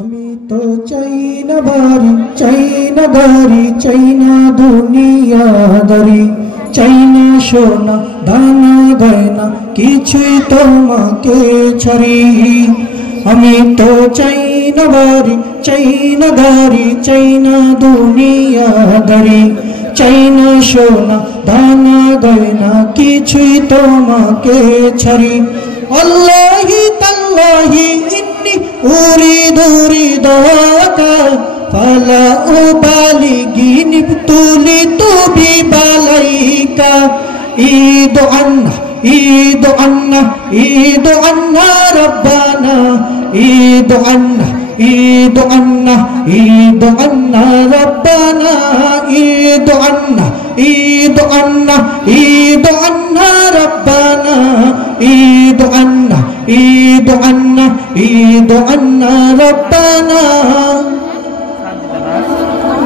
আমি তো চাই না বাড়ি, চাই না গাড়ি, চাই না দুনিয়াদারি, চাই না সোনা দানা গয়না, কিছুই তোমাকে ছাড়ি। আমি তো চাই না বাড়ি, চাই না গাড়ি, চাই না দুনিয়াদারি, চাই না সোনা দানা গয়না, কিছুই তোমাকে ছাড়ি। আল্লাহি তাল্লাহি ইন্নি উরিদু রিদাকা ফালা উবালিগি নিবতুলিতু বিবালাইকা। ঈদ আন্না ঈদ আন্না ঈদ আন্না রব্বানা, ঈদ আন্না ঈদ আন্না ঈদ আন্না রব্বানা, ঈদ আন্না ঈদ আন্না ঈদ আন্না রব্বানা, ঈদ আন্না ঈদ আন্না ঈদ আন্না রব্বানা।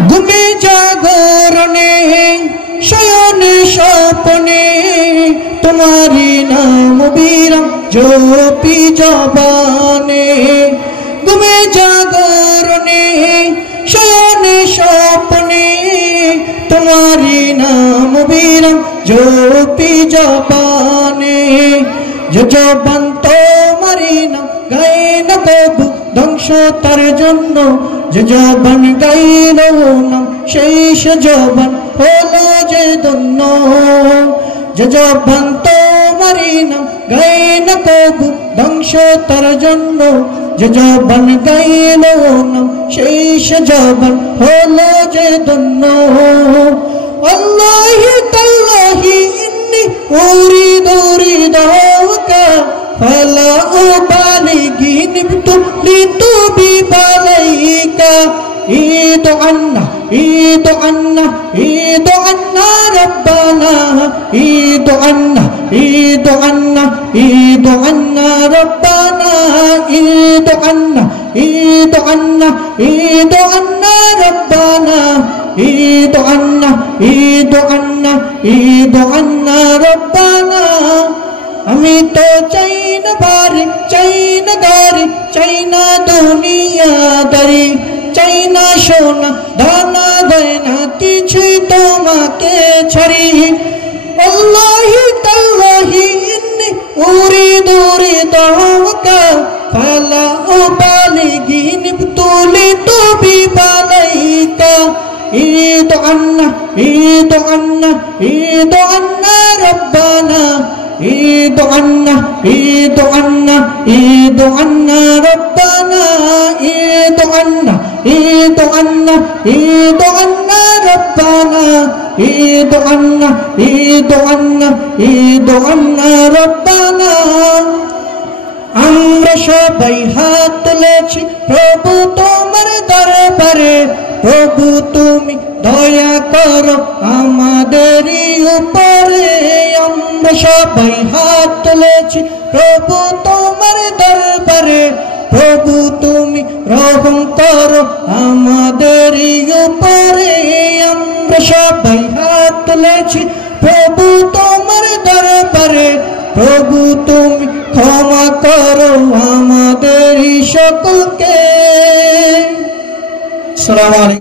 ঘুমে জাগরণে শয়নে স্বপ্নে তোমারি নাম বিরাম জপি জবানে। ঘুমে জাগরণে শয়নে স্বপ্নে তোমারি নাম বিরাম জপি জবানে। যে জবান তোমারি নাম গায় না কবু ধ্বংস তার জন্য, যে জবান গাইল নাম সেই সে জবান হলো যে ধন্য। যে জবান তোমারি নাম গায় না কবু ধ্বংস তার জন্য, যে জবান গাইল নাম সেই সে জবান হলো যে ধন্য। আল্লাহি তাল্লাহি ইন্নি উরিদু রিদাকা ফালা উবালিগি নিবতুলিতু বিবালাইকা। ঈদ আন্না ঈদ আন্না ঈদ আন্না রব্বানা, ঈদ আন্না ঈদ আন্না ঈদ আন্না রব্বানা, ঈদ আন্না ঈদ আন্না ঈদ আন্না রব্বানা, ঈদ আন্না ঈদ আন্না ঈদ আন্না রব্বানা। আমি তো চাই না বাড়ি, চাই না গাড়ি, চাই না দুনিয়াদারি, চাই না সোনা দানা গয়না, কিছুই তোমাকে ছাড়ি। আল্লাহি তাল্লাহি ইন্নি উরিদু রিদাকা ফালা উবালিগি নিবতুলিতু বিবালাইকা। ঈদ আন্না ঈদ আন্না ঈদ আন্না রব্বানা, ঈদ আন্না ঈদ আন্না ঈদ আন্না রব্বানা, ঈদ আন্না ঈদ আন্না ঈদ আন্না রব্বানা, ঈদ আন্না ঈদ আন্না ঈদ আন্না রব্বানা। আমরা সবাই হাত তুলেছি প্রভু তোমার দরবারে, প্রভু তুমি দয়া করো আমাদেরই উপরে। আমরা সবাই হাত তুলেছি প্রভু তোমার দরবারে, প্রভু তুমি রহম করো আমাদেরই উপরে। আমরা সবাই হাত তুলেছি প্রভু তোমার দরবারে, প্রভু তুমি ক্ষমা করো আমাদেরই সকলকে। আসসালামু আলাইকুম।